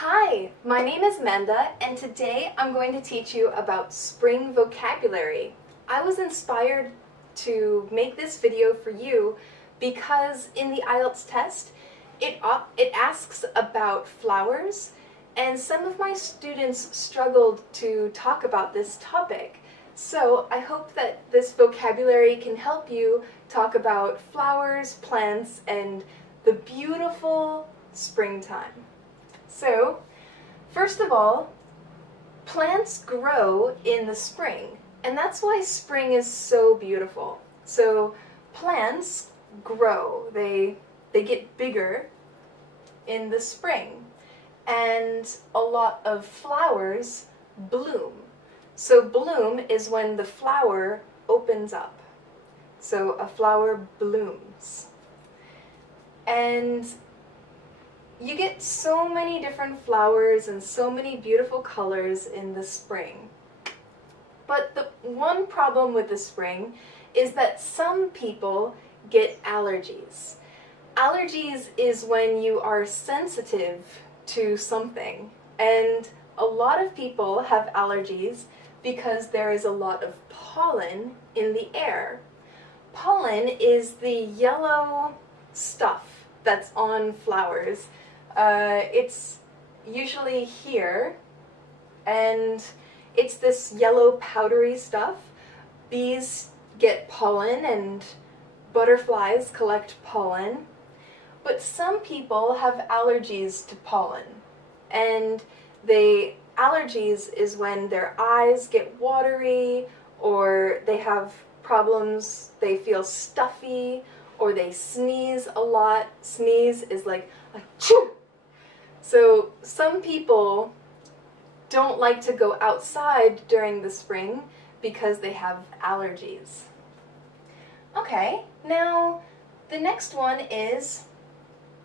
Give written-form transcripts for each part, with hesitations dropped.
Hi, my name is Manda, and today I'm going to teach you about spring vocabulary. I was inspired to make this video for you because in the IELTS test, it asks about flowers, and some of my students struggled to talk about this topic. So I hope that this vocabulary can help you talk about flowers, plants, and the beautiful springtime. So, first of all, plants grow in the spring, and that's why spring is so beautiful. So, plants grow, they get bigger in the spring, and a lot of flowers bloom. So, bloom is when the flower opens up. So, a flower blooms. And you get so many different flowers and so many beautiful colors in the spring. But the one problem with the spring is that some people get allergies. Allergies is when you are sensitive to something, and a lot of people have allergies because there is a lot of pollen in the air. Pollen is the yellow stuff that's on flowers. It's usually here, and it's this yellow powdery stuff. Bees get pollen and butterflies collect pollen, but some people have allergies to pollen, and allergies is when their eyes get watery, or they have problems, they feel stuffy, or they sneeze a lot. Sneeze is like a choo. So some people don't like to go outside during the spring because they have allergies. Okay, now the next one is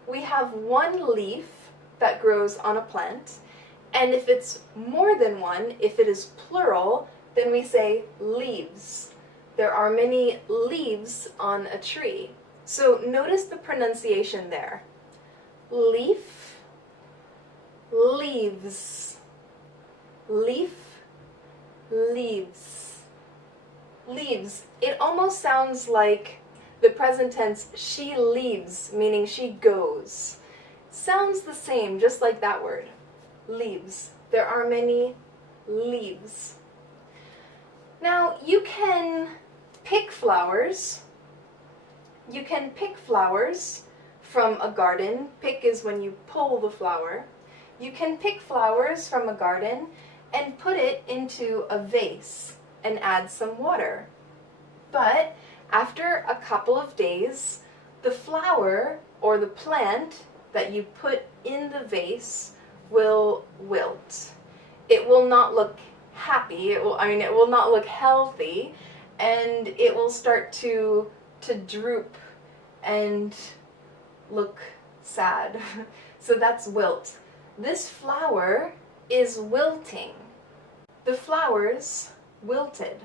we have one leaf that grows on a plant, and if it's more than one, if it is plural, then we say leaves. There are many leaves on a tree. So notice the pronunciation there. Leaf, leaves, leaf, leaves, leaves. It almost sounds like the present tense, she leaves, meaning she goes. Sounds the same, just like that word, leaves. There are many leaves. Now, you can pick flowers. You can pick flowers from a garden. Pick is when you pull the flower. You can pick flowers from a garden and put it into a vase and add some water. But after a couple of days, the flower or the plant that you put in the vase will wilt. It will not look happy. It will not look healthy, and it will start to droop and look sad. So that's wilt. This flower is wilting. The flowers wilted.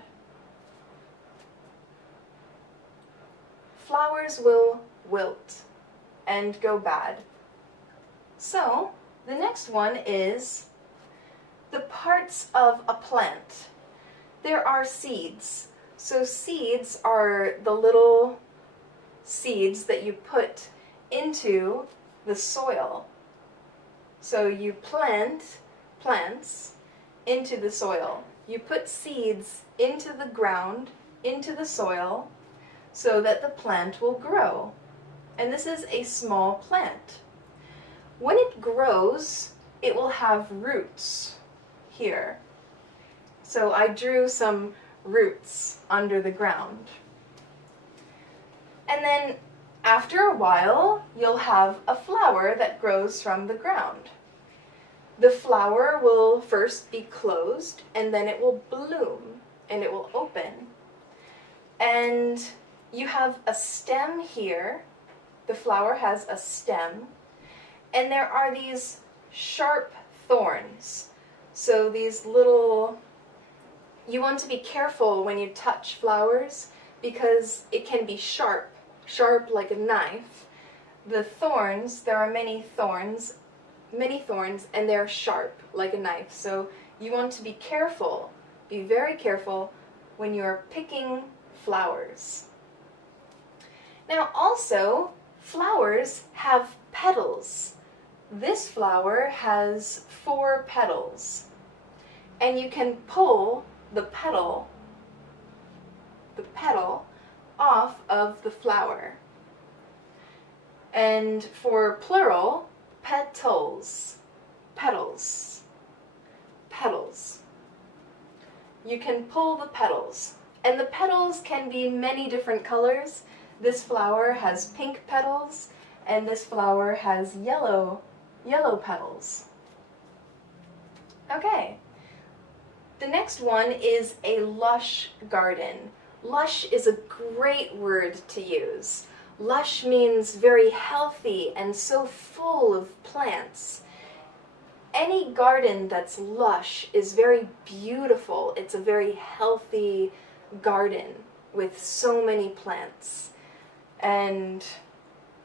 Flowers will wilt and go bad. So the next one is the parts of a plant. There are seeds. So seeds are the little seeds that you put into the soil. So you plant plants into the soil. You put seeds into the ground, into the soil, so that the plant will grow. And this is a small plant. When it grows, it will have roots here. So I drew some roots under the ground. And then after a while, you'll have a flower that grows from the ground. The flower will first be closed, and then it will bloom, and it will open. And you have a stem here. The flower has a stem, and there are these sharp thorns. So these little, you want to be careful when you touch flowers because it can be sharp like a knife. The thorns, there are many thorns many thorns, and they're sharp like a knife. So you want to be careful, be very careful when you're picking flowers. Now also, flowers have petals. This flower has 4 petals, and you can pull the petal off of the flower. And for plural, petals, petals, petals. You can pull the petals, and the petals can be many different colors. This flower has pink petals, and this flower has yellow petals. Okay, the next one is a lush garden. Lush is a great word to use. Lush means very healthy and so full of plants. Any garden that's lush is very beautiful. It's a very healthy garden with so many plants. And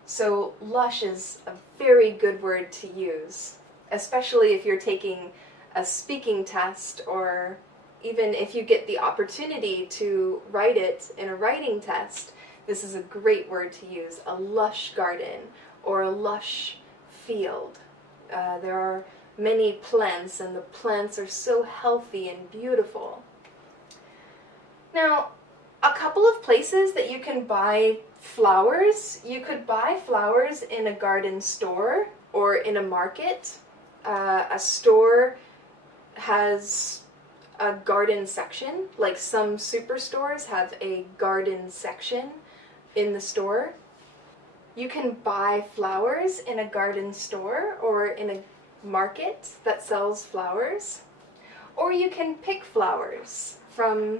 so lush is a very good word to use, especially if you're taking a speaking test, or even if you get the opportunity to write it in a writing test. This is a great word to use, a lush garden or a lush field. There are many plants, and the plants are so healthy and beautiful. Now, a couple of places that you can buy flowers. You could buy flowers in a garden store or in a market. A store has a garden section, like some superstores have a garden section in the store. You can buy flowers in a garden store or in a market that sells flowers. Or you can pick flowers from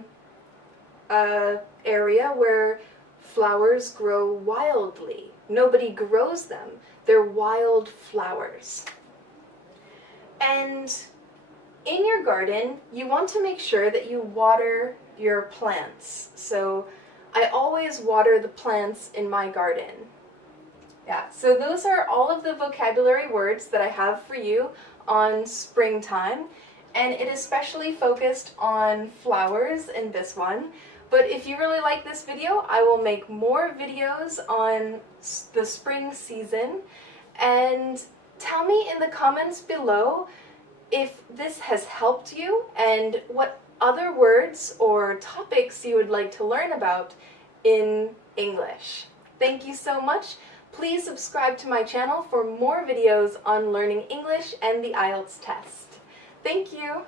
an area where flowers grow wildly. Nobody grows them. They're wild flowers. And in your garden, you want to make sure that you water your plants. So I always water the plants in my garden. Yeah, so those are all of the vocabulary words that I have for you on springtime, and it is especially focused on flowers in this one. But if you really like this video, I will make more videos on the spring season, and tell me in the comments below if this has helped you and what other words or topics you would like to learn about in English. Thank you so much. Please subscribe to my channel for more videos on learning English and the IELTS test. Thank you.